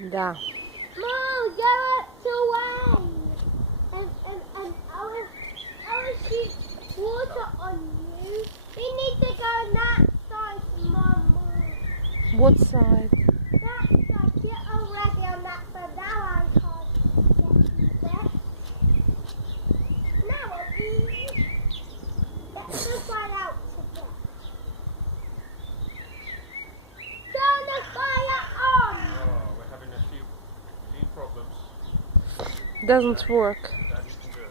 Да. Mom, go away. And I will shoot water on you. We need to go on that side, Mom. What side? That side. You're already on that side. Now I can't get you there. Now what do you do? Let's go fly out together. Turn the fire on. Oh, we're having a few problems. Doesn't work. Daddy can do it.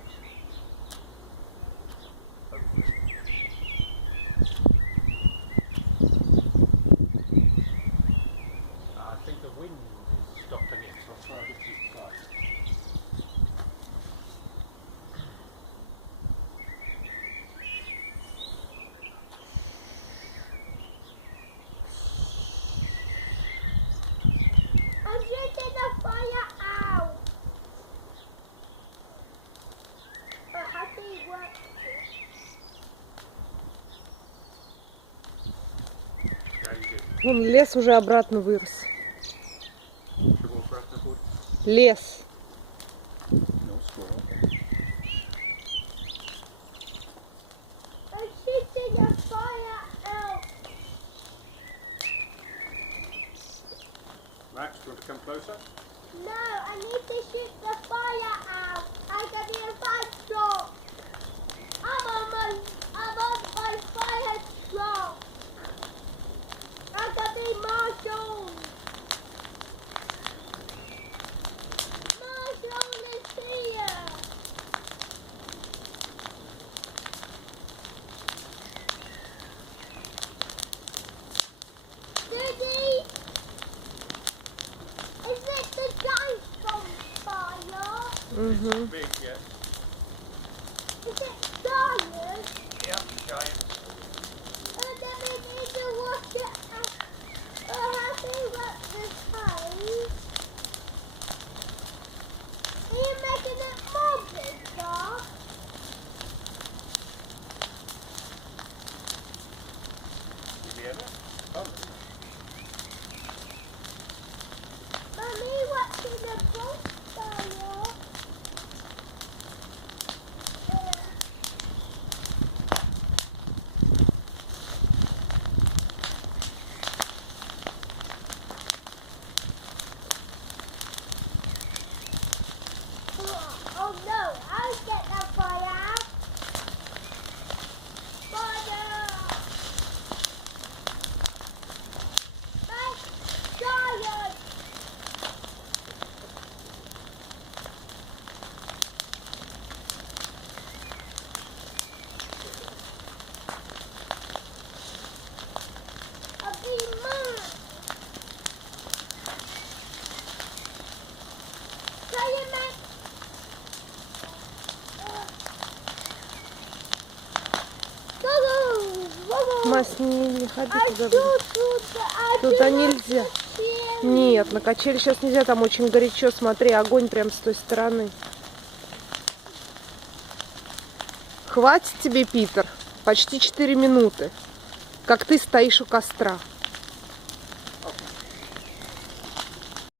I think the wind is stopping it, so I'll try a bit too tight. I'm shooting the fire out. But how do you work this? Yeah, you did. Вон лес уже обратно вырос. Should we walk around the wood? Лес. No squirrel. I'm shooting the fire out. Max, do you want to come closer? No, I need to shoot the fire out. I got the fire truck. I'm on my fire truck. I got the Marshall. Marshall is here. Daddy, is it the giant bonfire? Угу. Big, yeah. Is it giant? Yeah, giant. And then we need to wash it out. How do you work this hose? Are you making it more bigger? Did you ever? Oh. Mommy, what's in the bonfire? Oh no, I'll get that fire. Fire! That's giant! I'll be mine. Can you make Мась, не ходи А туда. туда нельзя. Нет, на качели сейчас нельзя, там очень горячо. Смотри, огонь прям с той стороны. Хватит тебе, Питер? Почти 4 минуты, как ты стоишь у костра.